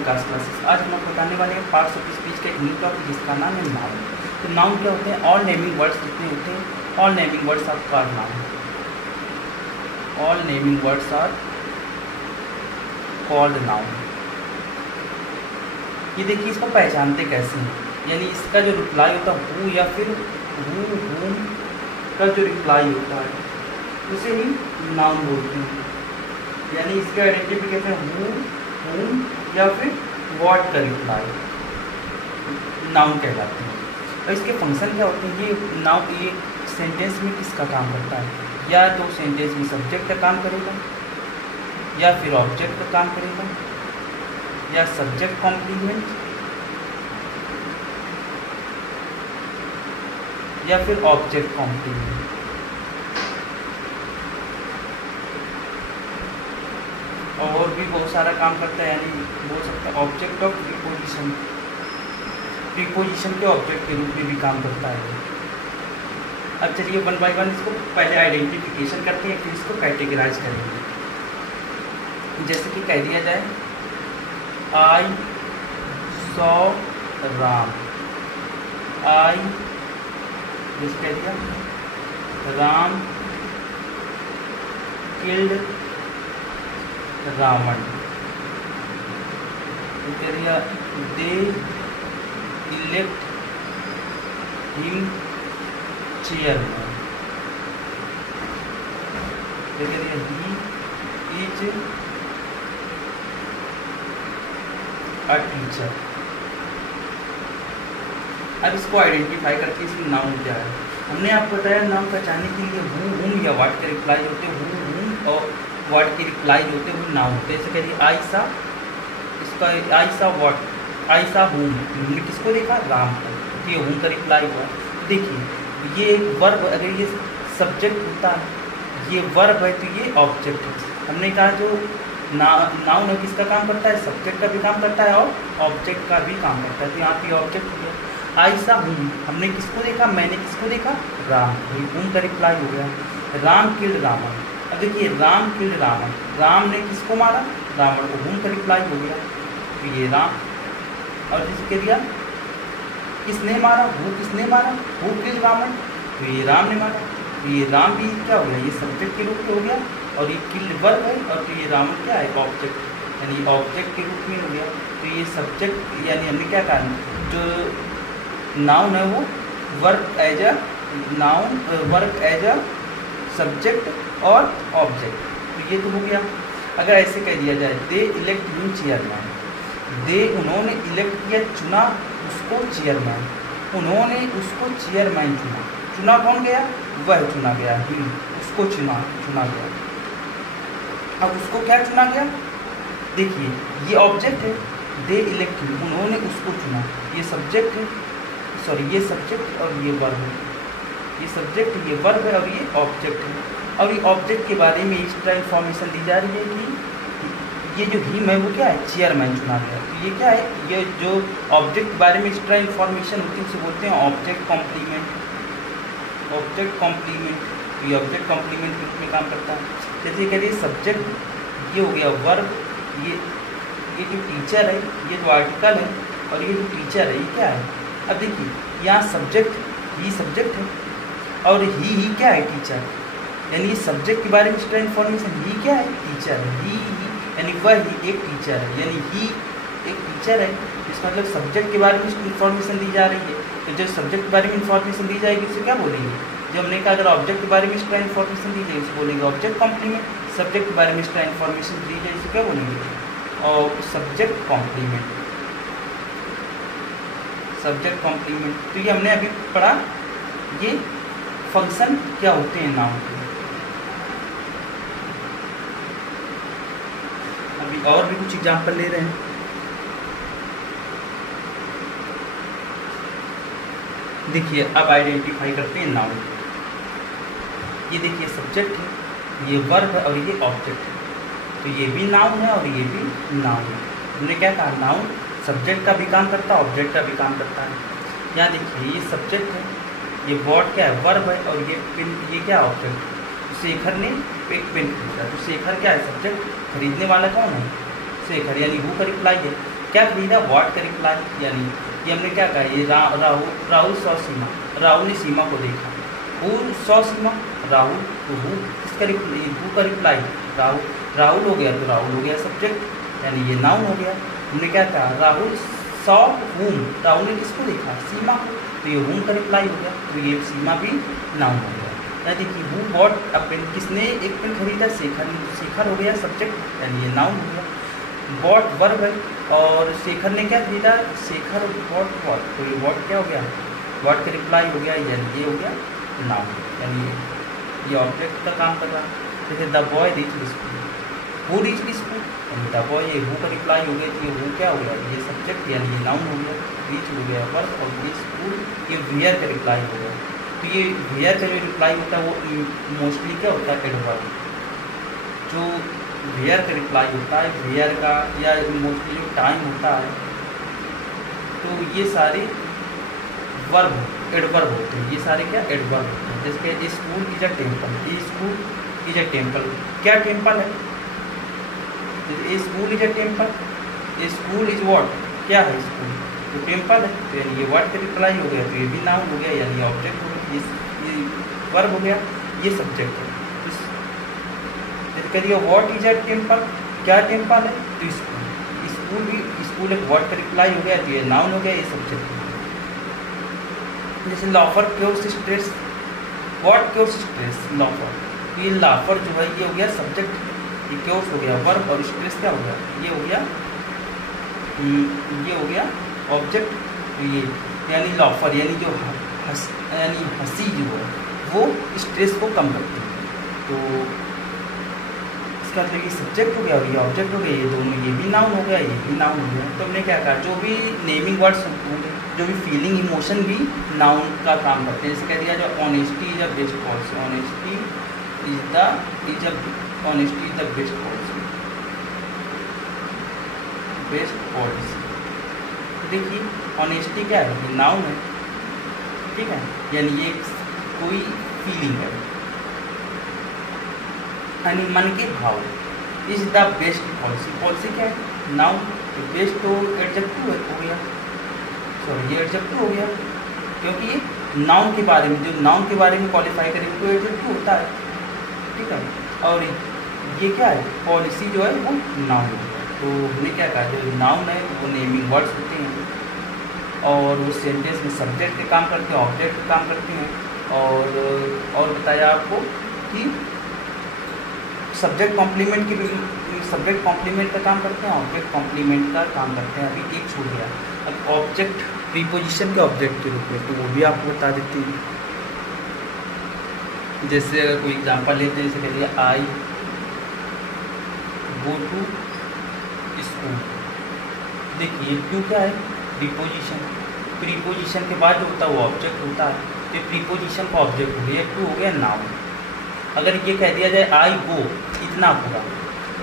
विकास classes. आज हम आपको बताने वाले हैं पार्ट्स ऑफ स्पीच का एक न्यू टॉपिक जिसका नाम है नाउन। तो नाउन क्या होते हैं? ऑल नेमिंग वर्ड्स जितने होते हैं, all naming words are called noun. All naming words are called noun. ये देखिए इसको पहचानते कैसे हैं, यानी इसका जो रिप्लाई होता है हु या फिर हु हुम का जो रिप्लाई होता है उसे ही नाउन बोलते हैं। यानी इसका आइडेंटिफिकेशन हु हुम या फिर व्हाट का रिप्लाई नाउन कहलाते हैं। और इसके फंक्शन क्या होते हैं? ये नाउन ये सेंटेंस में किसका काम करता है? या तो सेंटेंस में सब्जेक्ट का काम करेगा, या फिर ऑब्जेक्ट का काम करेगा, या सब्जेक्ट कॉम्प्लीमेंट, या फिर ऑब्जेक्ट कॉम्प्लीमेंट। और भी बहुत सारा काम करता है, यानी बोल सकते हैं ऑब्जेक्ट ऑफ प्रीपोजिशन, प्रीपोजिशन के ऑब्जेक्ट के रूप में भी काम करता है। अब चलिए वन बाय वन इसको पहले आइडेंटिफिकेशन करते हैं, फिर इसको कैटेगराइज करेंगे। जैसे कि कह दिया जाए आई सॉ राम, आई जैसे कह दिया राम किल्ड रावण, तो कह दिया दे इलेक्ट हिम चेयरमैन, तो कह दिया ही इज अ टीचर। अब इसको आइडेंटिफाई करके इसमें नाउन क्या है। हमने आपको बताया नाउन पहचानने के लिए हु हुम या व्हाट के रिप्लाई होते हैं, हु हुम और व्हाट के रिप्लाई होते हैं वो नाउन होते हैं। जैसे कह दिए आई सा, इसका आई सा व्हाट, आई सा हुम, हमने किसको देखा? राम को, तो ये हुम का रिप्लाई हुआ। देखिए ये एक वर्ब, अगर ये सब्जेक्ट होता है, ये वर्ब है तो ये ऑब्जेक्ट है। हमने कहा जो नाउन है किसका काम करता है? सब्जेक्ट का भी काम करता है और ऑब्जेक्ट का भी काम करता है। तो यहाँ पे ऑब्जेक्ट हो गया। आई सा हुम, हमने किसको देखा? मैंने किसको देखा? राम, हुम का रिप्लाई हो गया। राम किल्ड रावण, अब देखिए राम किल्ड रावण, राम ने किसको मारा? रावण को, हुम का रिप्लाई हो गया। तो ये राम, और जिसे कह दिया किसने मारा? हु किसने मारा? हु किल्ड रावण, तो ये राम ने मारा। तो ये राम भी क्या हो गया? ये सब्जेक्ट के रूप में हो गया, और ये किल्ड वर्ब है, और तो ये रावण क्या है? ऑब्जेक्ट, यानी ऑब्जेक्ट के रूप में हो गया। तो ये सब्जेक्ट, यानी हमने क्या कहा, जो नाउन है वो work as a noun, work as a subject और ऑब्जेक्ट। तो ये तो हो गया। अगर ऐसे कह दिया जाए दे इलेक्ट हिम चेयरमैन, दे उन्होंने इलेक्ट किया, चुना उसको चेयरमैन, उन्होंने उसको चेयरमैन चुना। चुना कौन गया? वह चुना गया, हिम, उसको चुना गया। अब उसको क्या चुना गया? देखिए ये ऑब्जेक्ट है, दे इलेक्ट हिम, उन्होंने उसको चुना, ये सब्जेक्ट है, सॉरी ये सब्जेक्ट और ये वर्ब है, ये सब्जेक्ट, ये वर्ब है और ये ऑब्जेक्ट है। और ये ऑब्जेक्ट के बारे में एक्स्ट्रा इन्फॉर्मेशन दी जा रही है कि ये जो हिम है वो क्या है? चेयरमैन चुना गया। तो ये क्या है? ये जो ऑब्जेक्ट के बारे में एक्स्ट्रा इन्फॉर्मेशन होती है उसे बोलते हैं ऑब्जेक्ट कॉम्प्लीमेंट। ऑब्जेक्ट कॉम्प्लीमेंट, ये ऑब्जेक्ट कॉम्प्लीमेंट के रूप में काम करता है। जैसे कह रही सब्जेक्ट, ये हो गया वर्ब, ये जो टीचर है, ये जो आर्टिकल है, और ये जो टीचर है ये क्या है? अब देखिए यहाँ सब्जेक्ट, ही सब्जेक्ट है, और ही क्या है? टीचर, यानी ये सब्जेक्ट के बारे में एक्स्ट्रा इन्फॉर्मेशन, ही क्या है? टीचर है, ही यानी वह ही एक टीचर है, यानी ही एक टीचर है। इसका मतलब सब्जेक्ट के बारे में इन्फॉर्मेशन दी जा रही है। तो जब सब्जेक्ट के बारे में इन्फॉर्मेशन दी जाएगी उसे क्या बोलेंगे? जब हमने कहा अगर ऑब्जेक्ट के बारे में एक्स्ट्रा इन्फॉर्मेशन दी जाए उसे बोलेंगे ऑब्जेक्ट कॉम्प्लीमेंट, सब्जेक्ट के बारे में एक्स्ट्रा इन्फॉर्मेशन दी जाए इसे क्या बोलेंगे? और सब्जेक्ट कॉम्प्लीमेंट, सब्जेक्ट कॉम्प्लीमेंट। तो ये हमने अभी पढ़ा, ये फंक्शन क्या होते हैं नाउन के। अभी और भी कुछ एग्जाम्पल ले रहे हैं। देखिए अब आइडेंटिफाई करते हैं नाउन। ये देखिए सब्जेक्ट है, ये वर्ब है और ये ऑब्जेक्ट है। तो ये भी नाउन है और ये भी नाउन है। हमने क्या कहा? नाउन सब्जेक्ट का भी काम करता है, ऑब्जेक्ट का भी काम करता है। यहाँ देखिए ये सब्जेक्ट है, ये वर्ड क्या है? वर्ब है, और ये पेन, ये क्या ऑब्जेक्ट है? शेखर ने एक पेन खरीदा। तो शेखर क्या है? सब्जेक्ट। खरीदने वाला कौन है? शेखर, यानी हु का रिप्लाई है। क्या खरीदा, व्हाट का रिप्लाई, यानी ये हमने क्या कहा, ये राहुल सौ सीमा, राहुल ने सीमा को देखा। हु सौ सीमा, राहुल, तो हु किसका रिप्लाई, हु का रिप्लाई राहुल, राहुल हो गया तो राहुल हो गया सब्जेक्ट, यानी ये नाउन हो गया। हमने क्या कहा, राहुल सौ हुम, राहुल ने किसको देखा, सीमा को, तो ये हुम का रिप्लाई हो गया, तो ये सीमा भी नाउन हो गया। यानी कि हु बॉट अ पेन, किसने एक पेन खरीदा, शेखर ने, तो शेखर हो गया सब्जेक्ट, यानी ये नाउन हो गया। बॉट वर्ब है और शेखर ने क्या खरीदा, शेखर बॉट वॉट, तो ये वॉट क्या हो गया, वॉट का रिप्लाई हो गया, यानी ये हो गया नाउन, यानी ये ऑब्जेक्ट का काम कर रहा है। जैसे the boy reach school, who reach school, यानी द बॉय, ये हु का रिप्लाई हो गया, तो ये हु क्या हो गया, ये सब्जेक्ट यानी ये नाउन हो गया, रीच हो गया वर्ब, और ये स्कूल ये वेयर का रिप्लाई हो गया। तो ये वेयर का जो रिप्लाई होता है वो मोस्टली क्या होता है, एडवर्ब। जो वेयर का रिप्लाई होता है, वेयर का या मोस्टली जो टाइम होता है, तो ये सारे वर्ब एडवर्ब होते हैं, ये सारे क्या एडवर्ब होते हैं। जैसे स्कूल इज अ टेम्पल, ये स्कूल इज अ टेम्पल, क्या टेम्पल है, a school is a temple, a school is what, क्या है स्कूल, तो टेम्पल है, तो यानी ये वर्ड का रिप्लाई हो गया, तो ये भी नाउन हो गया, यानी ऑब्जेक्ट हो गया, ये वर्ब हो गया, ये सब्जेक्ट है। करिए व्हाट इज अ टेम्पल, क्या टेम्पल है, तो स्कूल, स्कूल भी, स्कूल एक वर्ड का रिप्लाई हो गया, तो ये नाउन हो गया, ये सब्जेक्ट हो गया। जैसे laughter cures stress, what cures stress, laughter, तो ये लाफर जो है ये हो गया सब्जेक्ट, ये क्योर्स हो गया वर्ब, और स्ट्रेस क्या हो गया, ये हो गया, ये हो गया ऑब्जेक्ट, तो ये यानी लाफर यानी जो यानी हंसी जो है वो स्ट्रेस को कम करती है, तो इसका मतलब ये सब्जेक्ट हो गया और ये ऑब्जेक्ट हो गया, ये दोनों, ये भी नाउन हो गया, ये भी नाउन हो गया। तो हमने क्या कहा, जो भी नेमिंग वर्ड्स होंगे, जो भी फीलिंग इमोशन भी नाउन का काम करते हैं। जैसे कह दिया जो honesty is a best policy, honesty is the best policy, best policy. देखिए ऑनेस्टी क्या है, ये नाउन है, ठीक है, यानी ये कोई फीलिंग है, यानी मन के भाव। Is the best policy, policy क्या है, नाउन, तो बेस्ट तो एडजेक्टिव हो गया, सॉरी ये एडजेक्टिव हो गया, क्योंकि ये नाउन के बारे में, जो नाउन के बारे में क्वालिफाई करेंगे तो एडजेक्टिव होता है, ठीक है, और ये क्या है, पॉलिसी जो है वो नाउन है। तो हमने क्या कहा, जो नाउन है वो नेमिंग वर्ड्स होते हैं, और वो सेंटेंस में सब्जेक्ट के काम करते हैं, ऑब्जेक्ट के काम करते हैं, और बताया आपको कि सब्जेक्ट कॉम्प्लीमेंट की, सब्जेक्ट कॉम्प्लीमेंट का काम करते हैं, ऑब्जेक्ट कॉम्प्लीमेंट का काम करते हैं। अभी एक छूट गया, अब ऑब्जेक्ट प्रीपोजिशन के ऑब्जेक्ट के रूप में, तो वो भी आपको बता देती है। जैसे अगर कोई एग्जांपल लेते हैं, जैसे कह दिया आई गो टू स्कूल, देखिए टू क्या है, प्रीपोजिशन, प्रीपोजिशन के बाद जो होता है वो ऑब्जेक्ट होता है, तो प्रीपोजिशन का ऑब्जेक्ट हो गया, टू हो गया नाउन। अगर ये कह दिया जाए आई गो, इतना पूरा,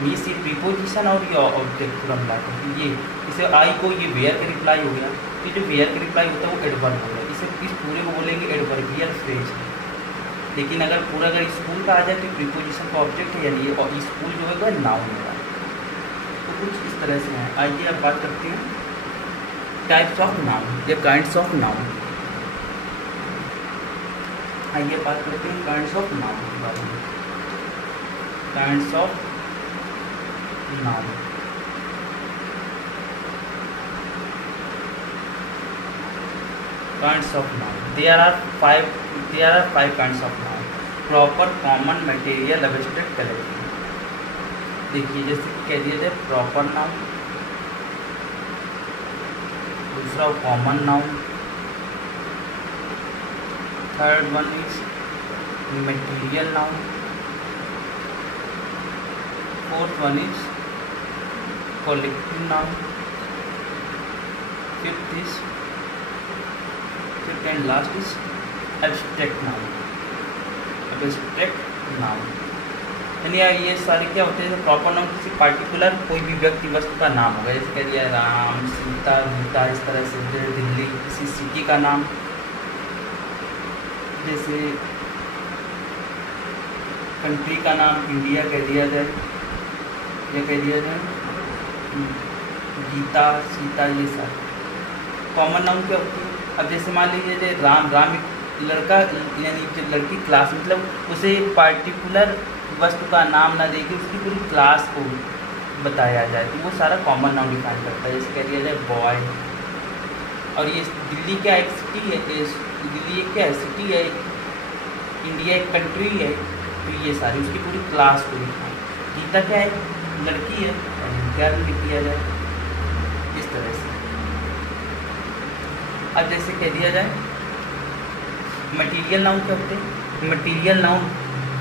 ये सी प्रीपोजिशन और ये ऑब्जेक्ट पूरा मिला कर, ये इसे आई गो, ये वेयर का रिप्लाई हो गया, तो जो वेयर का रिप्लाई होता है वो एडवर्ब हो गया, इसे इस पूरे को बोलेंगे एडवर्बियल फ्रेज। लेकिन अगर पूरा अगर स्कूल का आ जाए तो प्रीपोजिशन का ऑब्जेक्ट है, यानी ये स्कूल जो है वो नाउन होगा। तो कुछ इस तरह से है। आइए अब बात करते हैं टाइप्स ऑफ नाउन या काइंड्स ऑफ नाउन। आइए बात करते हैं काइंड्स ऑफ नाउन के बारे में। Kinds of noun, kinds of noun, there are five kinds of noun: proper, common, material, abstract, collective. देखिए जैसे कह दिया जाए प्रॉपर नाउन, दूसरा common noun, third one is material noun, fourth one is collective noun, fifth and last is abstract noun. Abstract noun यानी ये सारे क्या होते हैं, प्रॉपर नाउन किसी पार्टिकुलर कोई भी व्यक्ति वस्तु का नाम होगा, जैसे कह दिया राम, सीता, गीता, इस तरह से। दिल्ली किसी सिटी का नाम, जैसे कंट्री का नाम इंडिया कह दिया जाए, या कह दिया जाए गीता, सीता, ये सारे कॉमन नाउन क्या होती है। अब जैसे मान लीजिए राम, राम एक लड़का यानी जो लड़की क्लास, मतलब उसे एक पार्टिकुलर वस्तु का नाम ना देके उसकी पूरी क्लास को बताया जाए, तो वो सारा कॉमन नाउन डिफाइन करता है। जैसे कह दिया जाए बॉय, और ये दिल्ली क्या एक सिटी है, दिल्ली एक क्या है, सिटी है, इंडिया एक कंट्री है, तो ये सारी उसकी पूरी क्लास को लिखा। गीता क्या है, लड़की है, क्या लिख दिया जाए इस तरह से। अब जैसे कह दिया जाए मटेरियल नाउन क्या होते हैं। मटेरियल नाउन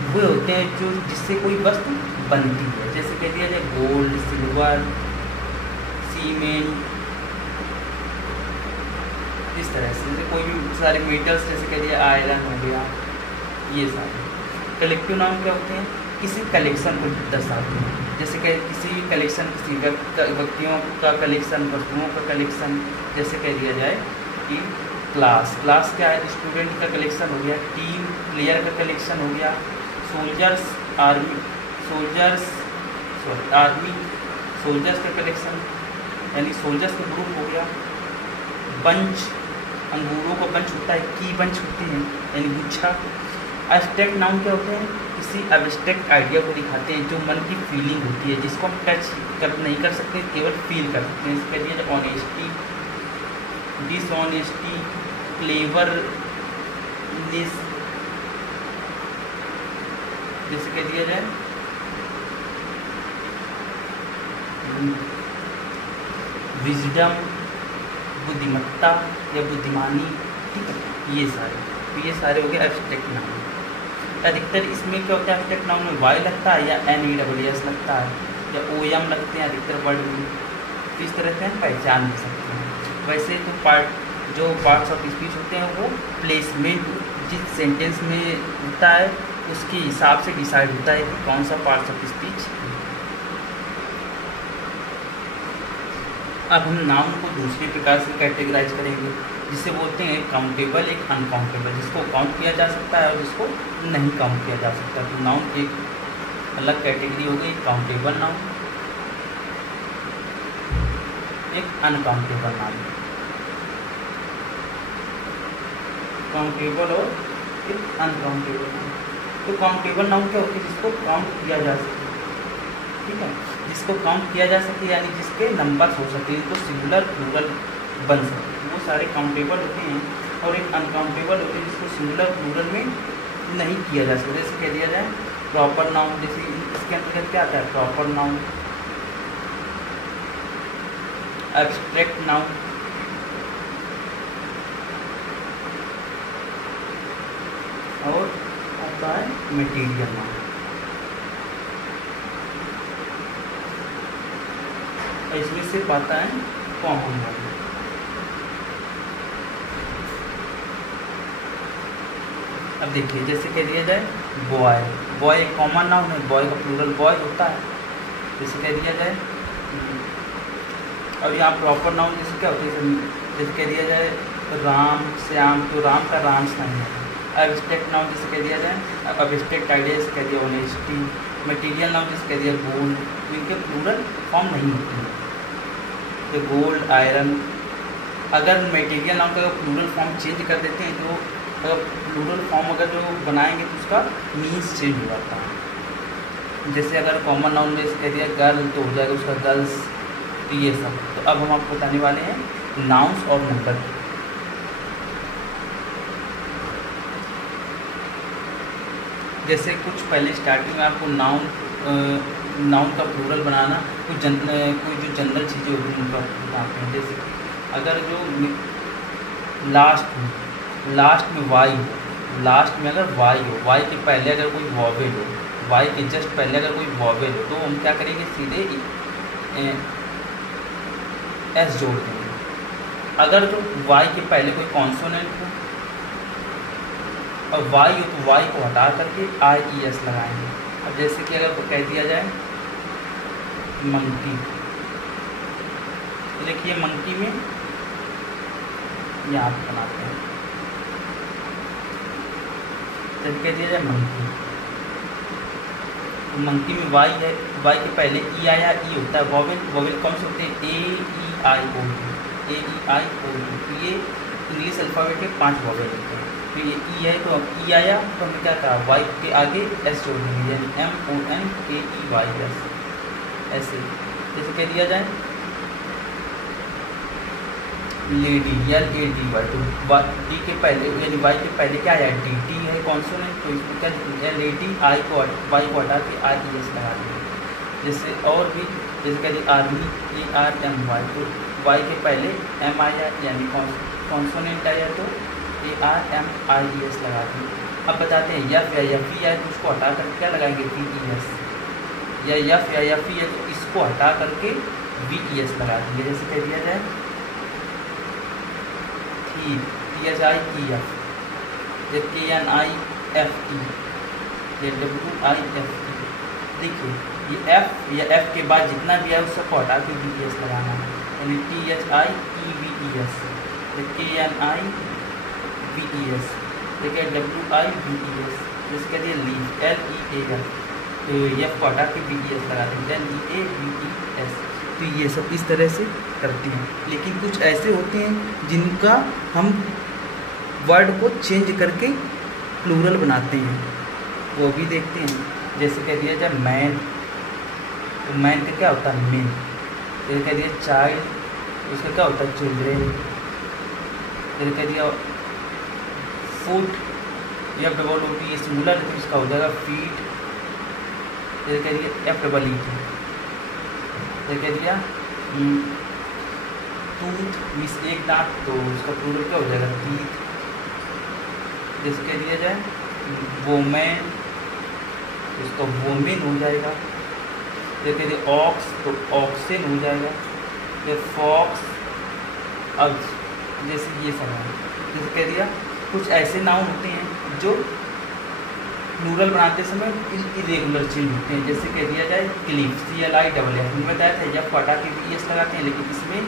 वो होते हैं जो जिससे कोई वस्तु बनती है। जैसे कह दिया जाए गोल्ड, सिल्वर, सीमेंट, इस तरह से। जैसे कोई भी सारे मेटल्स, जैसे कह दिया आयरन हो गया, ये सारे। कलेक्टिव नाउन क्या होते हैं, किसी कलेक्शन को दर्शाते हैं। जैसे कि किसी कलेक्शन, किसी व्यक्तियों का कलेक्शन, वस्तुओं का कलेक्शन। जैसे कह दिया जाए कि क्लास, क्लास क्या है, स्टूडेंट का कलेक्शन हो गया। टीम, प्लेयर का कलेक्शन हो गया। सोल्जर्स, आर्मी, आर्मी सोल्जर्स का कलेक्शन यानी सोल्जर्स का ग्रुप हो गया। बंच, अंगूरों का बंच होता है, की बंच होती है यानी गुच्छा। एब्स्ट्रैक्ट नाउन क्या होते हैं, किसी एब्स्ट्रैक्ट आइडिया को दिखाते हैं जो मन की फीलिंग होती है, जिसको हम टच कर नहीं कर सकते, केवल फील कर सकते हैं। इसके लिए ऑनेस्टी, डिसऑनेस्टी, क्लेवरनेस। जैसे कह दिया जाए विजडम, बुद्धिमत्ता या बुद्धिमानी, ठीक है, ये सारे। तो ये सारे हो गए एब्स्ट्रैक्ट नाउन। अधिकतर इसमें क्या होता है, एब्स्ट्रैक्ट नाउन में वाई लगता है या NESS लगता है या OM लगते हैं अधिकतर वर्ड में। तो इस तरह से हम पहचान नहीं सकते हैं। वैसे तो जो पार्ट्स ऑफ स्पीच होते हैं वो प्लेसमेंट जिस सेंटेंस में होता है उसके हिसाब से डिसाइड होता है कि कौन सा पार्ट्स ऑफ स्पीच। अब हम नाउन को दूसरे प्रकार से कैटेगराइज करेंगे, जिसे बोलते हैं काउंटेबल, एक अनकाउंटेबल, जिसको काउंट किया जा सकता है और जिसको नहीं काउंट किया जा सकता। तो नाउन एक अलग कैटेगरी हो गई, काउंटेबल नाउन, एक अनकाउंटेबल नाउन। काउंटेबल और एक अनकाउंटेबल नाउन। तो काउंटेबल नाउन क्या होती है, जिसको काउंट किया जा सके, ठीक है, जिसको काउंट किया जा सके यानी जिसके नंबर हो सके, तो सिंगुलर प्लूरल बन सके, वो सारे काउंटेबल होते हैं। और एक अनकाउंटेबल होते हैं जिसको सिंगुलर प्लूरल में नहीं किया जा सकता। जैसे कह दिया जाए प्रॉपर नाउन, जैसे इसके अंतर्गत क्या आता है, प्रॉपर नाउन, एब्स्ट्रैक्ट नाउन, और आता है मटेरियल नाउन। इसमें से पाता है कॉमन नाउन। अब देखिए जैसे कह दिया जाए बॉय, बॉय एक कॉमन नाउन है, बॉय का प्लूरल बॉय होता है। जैसे कह दिया जाए, और यहाँ प्रॉपर नाउन जैसे क्या होता है, जैसे कह दिया जाए राम, श्याम, तो राम का राम नहीं है। एब्स्ट्रैक्ट नाउन जैसे कह दिया जाए, एब्स्ट्रैक्ट आइडिया जैसे कह दिया ऑनेस्टी। मटेरियल नाउन जैसे कह दिया गोल्ड, इनके प्लूरल फॉर्म नहीं होते हैं, तो गोल्ड, आयरन। अगर मटेरियल नाउन का प्लूरल फॉर्म चेंज कर देते हैं तो प्लूरल फॉर्म अगर जो बनाएंगे तो उसका मीन्स चेंज हो जाता है। जैसे अगर कॉमन नाउन में कह दिया गर्ल तो हो जाएगा उसका गर्ल्स, तो ये सब। तो अब हम आपको बताने वाले हैं नाउन्स और नंबर। जैसे कुछ पहले स्टार्टिंग में आपको नाउन का प्लूरल बनाना, कोई जो जनरल चीज़ें होती हैं उनका बताते हैं। जैसे अगर जो लास्ट में वाई हो, लास्ट में अगर वाई हो, वाई के पहले अगर कोई वॉवेल हो, वाई के जस्ट पहले अगर कोई वॉवेल हो, तो हम क्या करेंगे, सीधे एस जोड़ देंगे। अगर जो वाई के पहले कोई कॉन्सोनेंट हो और वाई हो तो वाई को हटा करके IES लगाएंगे। अब जैसे कि अगर कह दिया जाए मंकी, तो देखिए मंकी में यहाँ पे बनाते हैं, जब कह दिया जाए मंकी, तो मंकी में वाई है, वाई के पहले ई आया, ई होता है वॉवेल। वॉवेल कौन से होते हैं? A E I O U, A E I O U. तो ये इंग्लिश अल्फ़ाबेट के 5 वॉवेल होते हैं। तो ये ई है, तो अब ई आया तो हमने क्या कहा, वाई के आगे एस जोड़ देंगे, यानी MONKEYS, ऐसे जैसे कह दिया जाए लेडी, LADY। तो डी के पहले यानी वाई के पहले क्या आया, डी, टी है कॉन्सोनेंट, तो इसमें क्या LAD, आई को वाई को हटा के IES लगा देंगे। जैसे और भी जैसे कह दिए आर्मी, ARMY, तो वाई के पहले M आया यानी कॉन्सोनेंट आया तो ARMIES लगा देंगे। अब बताते हैं यफ या यफी है तो उसको हटा करके क्या लगाएंगे, VES, या यफ या यफी है तो इसको हटा करके VES लगा देंगे। जैसे कह दिया जाए THI EF, KNIFE, WIFE। देखिए ये एफ या एफ के बाद जितना भी है उसको हटा के VES लगाना है, यानी THI EVES, KNIVES, ठीक है, WIVES। इसके लिए लीफ, LEAF, तो एफ को हटा के VES लगा देंगे, LEAVES। तो ये सब इस तरह से करते हैं। लेकिन कुछ ऐसे होते हैं जिनका हम वर्ड को चेंज करके प्लूरल बनाते हैं, वो भी देखते हैं। जैसे कह दिया जाए मैन, तो मैन का क्या होता है, मेन। जैसे कह दिया चाइल्ड, उसका क्या होता है, चिल्ड्रेन। जैसे कह दिया फूड, FOOD, ये सिंगुलर है तो इसका हो जाएगा फीड। जैसे कह दिया FEET, जैसे कह दिया टूथ, मिस एक दांत, तो उसका प्लूरल क्या हो जाएगा, टीथ। जैसे कह दिया जाए वोमेन, उसका वोमेन हो जाएगा। जैसे कह दिया ऑक्स, तो ऑक्सेन हो जाएगा। जैसे फॉक्स, अब जैसे ये सब है। जैसे कह दिया कुछ ऐसे नाउन होते हैं जो प्लूरल बनाते समय इरेगुलर चेंज होते हैं। जैसे कह दिया जाए क्लिफ, CLIFF, हमने बताया था जब हटा के VES लगाते हैं, लेकिन इसमें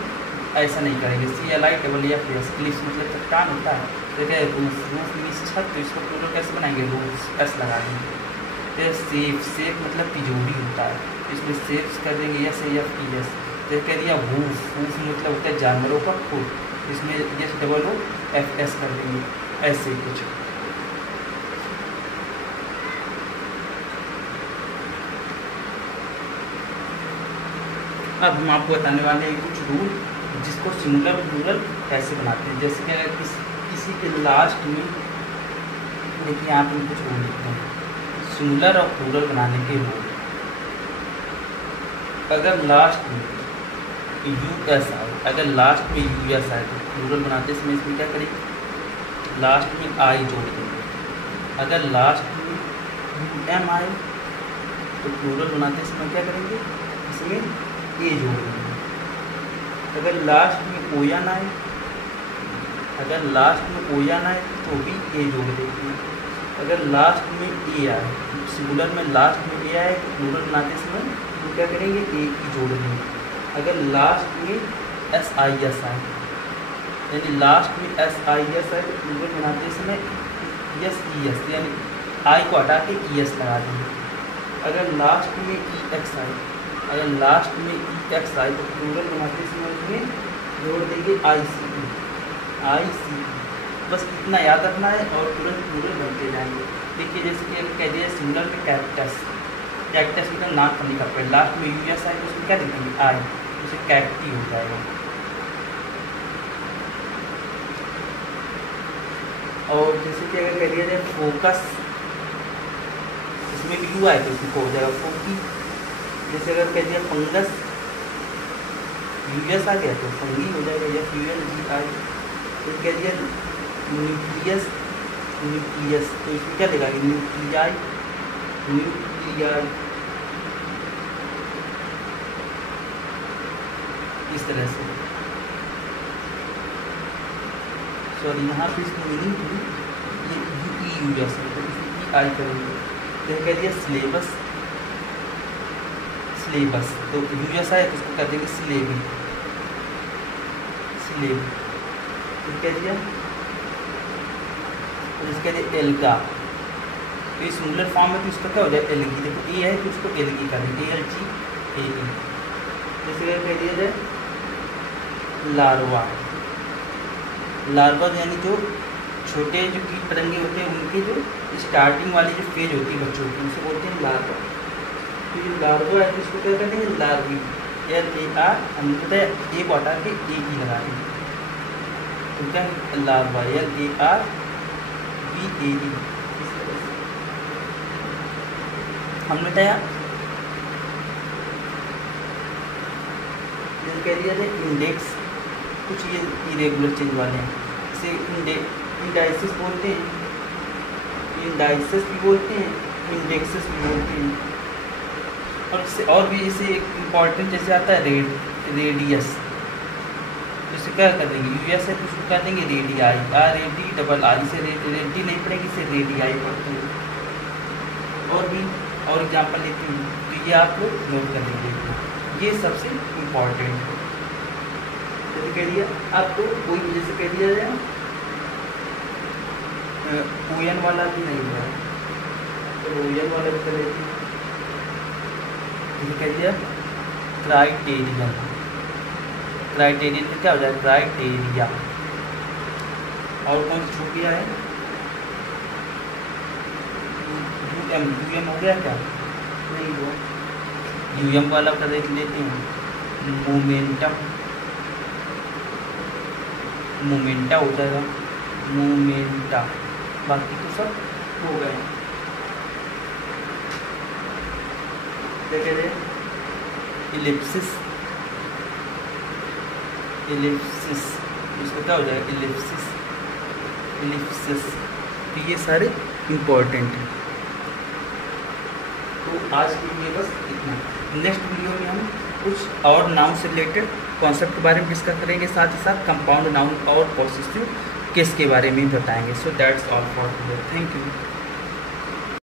ऐसा नहीं करेंगे, CLIFF। क्लिफ मतलब चट्टान होता है। जैसे रूफ, रूफ मीन्स छत, तो इसको प्लूरल कैसे बनाएंगे, रूफ, S लगा देंगे। जैसे सेफ, सेफ मतलब तिजोरी होता है, इसमें सेफ्स कर देंगे SAFES। जैसे कह दिया वूफ, वूफ मतलब होता है जानवरों का खुद, इसमें SOOFS कर देंगे, ऐसे कुछ। अब हम आपको बताने वाले हैं कुछ रूल जिसको सिंगुलर प्लूरल कैसे बनाते हैं। जैसे कि अगर किसी के लास्ट में, देखिए यहाँ पे कुछ रूल लिखते हैं सिंगुलर और प्लूरल बनाने के रूल। अगर लास्ट में US आए, अगर लास्ट में US आए तो प्लूरल बनाते समय इसमें क्या करेंगे, लास्ट में I जोड़ देंगे। अगर लास्ट में UM आए तो प्लूरल बनाते समय क्या करेंगे, इसमें A जोड़ देंगे। अगर लास्ट में ON आए, अगर लास्ट में ON आए तो भी A जोड़ देंगे। अगर लास्ट में A आए, सिंगुलर में लास्ट में A आए तो प्लूरल बनाते समय तो क्या करेंगे, A की जोड़ देंगे। अगर लास्ट में SIS आए, यानी लास्ट में SIS आए तो प्लूरल बनाते समय SES, यानी I को हटा के ES लगा देंगे। अगर लास्ट में EX आए, अगर लास्ट में EX आए तो प्लूरल बनाते समय उसमें जोड़ देंगे ICE। बस इतना याद रखना है और तुरंत प्लूरल बनते जाएंगे। देखिए जैसे कि अगर कह दिया सिंगुलर में कैक्टस, कैक्टस मतलब नाक नहीं कर पाए, लास्ट में US आए तो उसमें क्या देखेंगे, I, उसे कैक्टी हो जाएगा। और जैसे कि अगर कह दिया जाए फोकस, इसमें भी U आए तो उसमें हो जाएगा फोकी। जैसे अगर कह दिया फंगस, US आ गया तो फंगी हो जाएगा, या FUNGI। तो कह दिया न्यूक्लियस, न्यूक्लियस, तो इसमें क्या लगाएंगे, न्यूक्लियाई, न्यूक्लियाई, इस तरह से। सॉरी यहाँ पे इसकी मीनिंग थी ये UI जैसे, तो इसमें EI करेंगे। तो कह दिया सिलेबस, सिलेबस, तो US आए तो उसको कर देंगे सिलेबी, स्लेब। तो कह दिया, तो इसके लिए एल्गा, तो ये सिंगुलर फॉर्म है तो इसका क्या हो जाए एलगी। देखो ए है तो इसको एलगी कर देंगे ALGAE। जैसे कह दिया जाए लार्वा। लार्वा यानी जो छोटे जो कीट पतंगे होते हैं उनकी जो स्टार्टिंग वाली जो फेज होती है बच्चों की उसे बोलते हैं लार्वा। तो जो लार्वा है तो इसको क्या कहते हैं लार्वी। LAR हम पता है ए को हटा के AE लगा देंगे तो क्या लार्वा LARVAE। हमने बताया कह दिया जाए इंडेक्स। कुछ ये इरेगुलर चेंज वाले हैं, इसे इंडाइसिस बोलते हैं, इंडाइसिस भी बोलते हैं, इंडेक्सेस भी बोलते हैं। और इससे और भी इसे एक इम्पॉर्टेंट जैसे आता है रेडियस, जैसे क्या कर देंगे US है तो उसको क्या देंगे रेडियाई RADII से रेडी नहीं पड़ेगी इसे रेडियाई पढ़ते हैं। और एग्जाम्पल लेते हैं तो ये आप लोग नोट कर लेंगे, ये सबसे इम्पॉर्टेंट है। जैसे कह दिया आपको कोई भी जैसे कह दिया जाए ON वाला भी नहीं हुआ है तो ON वाला भी कर लेते हैं। जैसे कह दिया क्राइटेरियन, क्राइटेरियन में क्या हो जाए क्राइटेरिया। और कौन सी छुट्टियाँ है UM हो गया क्या नहीं हुआ, UM वाला कर लेते हैं मोमेंटम, मोमेंटा हो जाएगा मोमेंटा। बाकी तो सब हो गए। क्या कहते हैं इलिप्सिस, इलिप्सिस इसको क्या हो जाएगा इलिप्सिस, इलिप्सिस। तो ये सारे इम्पोर्टेंट हैं। तो आज के लिए बस इतना। नेक्स्ट वीडियो में हम कुछ और नाउन से रिलेटेड कॉन्सेप्ट के बारे में डिस्कस करेंगे, साथ ही साथ कंपाउंड नाउन और पॉसेसिव केस के बारे में बताएंगे। So that's all for today, thank you.